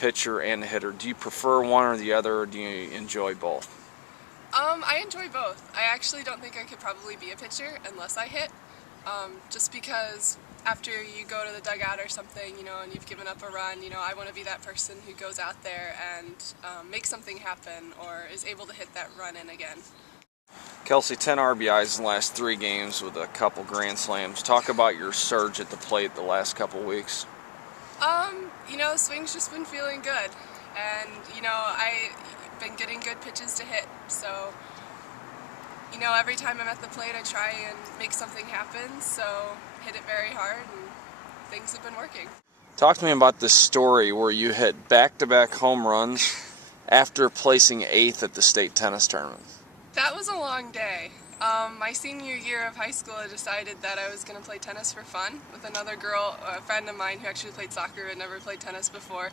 pitcher and a hitter. Do you prefer one or the other, or do you enjoy both? I enjoy both. I actually don't think I could probably be a pitcher unless I hit, just because after you go to the dugout or something, and you've given up a run, I want to be that person who goes out there and makes something happen or is able to hit that run in again. Kelsey, 10 RBIs in the last 3 games with a couple grand slams. Talk about your surge at the plate the last couple weeks. Swing's just been feeling good, and I've been getting good pitches to hit, so every time I'm at the plate I try and make something happen, so hit it very hard, and things have been working. Talk to me about this story where you hit back-to-back home runs after placing 8th at the state tennis tournament. That was a long day. My senior year of high school, I decided that I was going to play tennis for fun with another girl, a friend of mine who actually played soccer and never played tennis before.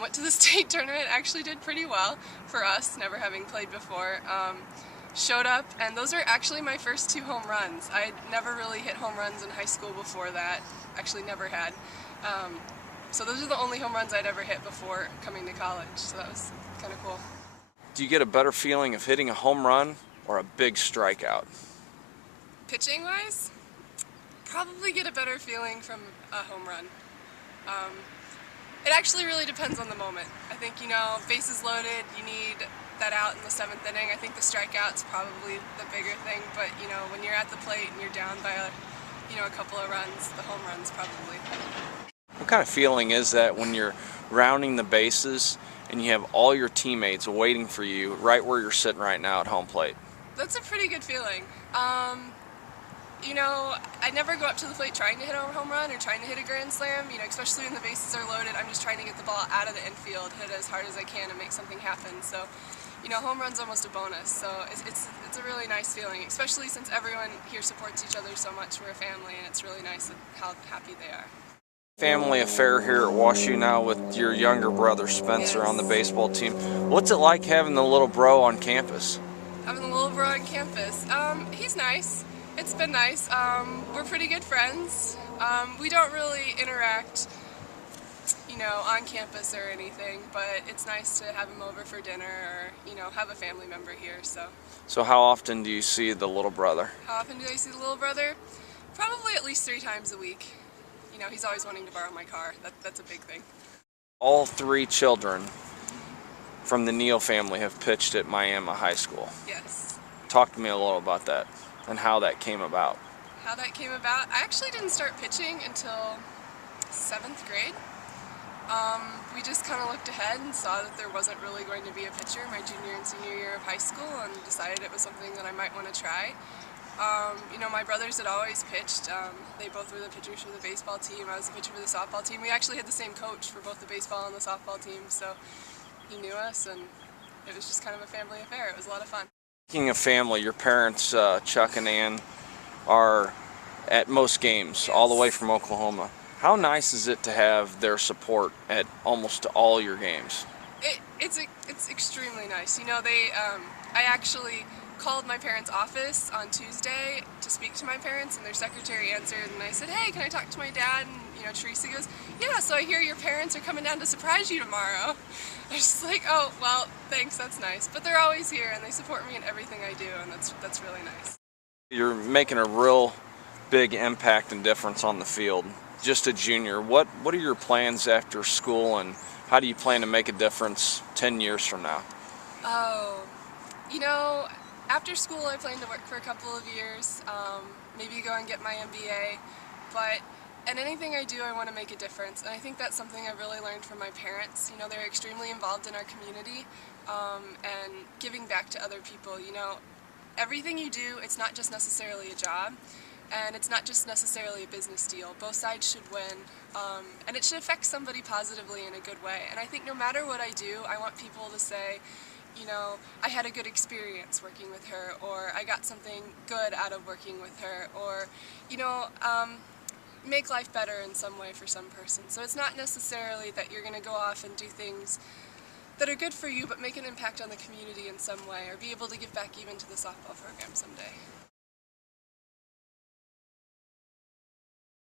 Went to the state tournament, actually did pretty well for us, never having played before. Showed up, and those are actually my first 2 home runs. I had never really hit home runs in high school before that, actually never had. So those are the only home runs I'd ever hit before coming to college, so that was kind of cool. Do you get a better feeling of hitting a home run or a big strikeout? Pitching-wise, probably get a better feeling from a home run. It actually really depends on the moment. I think, bases loaded, you need that out in the 7th inning. I think the strikeout's probably the bigger thing, but, when you're at the plate and you're down by a couple of runs, the home run's probably. What kind of feeling is that when you're rounding the bases and you have all your teammates waiting for you right where you're sitting right now at home plate? That's a pretty good feeling. I never go up to the plate trying to hit a home run or trying to hit a grand slam, especially when the bases are loaded. I'm just trying to get the ball out of the infield, hit as hard as I can and make something happen. So, home run's almost a bonus. So it's a really nice feeling, especially since everyone here supports each other so much. We're a family, and it's really nice how happy they are. Family affair here at WashU now with your younger brother Spencer on the baseball team. What's it like having the little bro on campus? Having the little bro on campus? He's nice. It's been nice. We're pretty good friends. We don't really interact, on campus or anything, but it's nice to have him over for dinner or, have a family member here, so. So how often do you see the little brother? How often do I see the little brother? Probably at least 3 times a week. He's always wanting to borrow my car. That's a big thing. All 3 children from the Neal family have pitched at Miami High School. Yes. Talk to me a little about that and how that came about. How that came about? I actually didn't start pitching until 7th grade. We just kind of looked ahead and saw that there wasn't really going to be a pitcher my junior and senior year of high school, and decided it was something that I might want to try. My brothers had always pitched. They both were the pitchers for the baseball team. I was the pitcher for the softball team. We actually had the same coach for both the baseball and the softball team, so he knew us, and it was just kind of a family affair. It was a lot of fun. Speaking of family, your parents, Chuck and Ann, are at most games, all the way from Oklahoma. How nice is it to have their support at almost all your games? It's extremely nice. I actually called my parents' office on Tuesday to speak to my parents, and their secretary answered, and I said, "Hey, can I talk to my dad?" And Teresa goes, "Yeah, so I hear your parents are coming down to surprise you tomorrow." I was just like, "Oh, well, thanks, that's nice." But they're always here, and they support me in everything I do, and that's really nice. You're making a real big impact and difference on the field. Just a junior, what are your plans after school, and how do you plan to make a difference 10 years from now? Oh, after school I plan to work for a couple of years, maybe go and get my MBA, but in anything I do I want to make a difference, and I think that's something I really learned from my parents. They're extremely involved in our community, and giving back to other people. Everything you do, it's not just necessarily a job, and it's not just necessarily a business deal. Both sides should win, and it should affect somebody positively in a good way. And I think no matter what I do, I want people to say, I had a good experience working with her, or I got something good out of working with her, or, make life better in some way for some person. So it's not necessarily that you're going to go off and do things that are good for you, but make an impact on the community in some way, or be able to give back even to the softball program someday.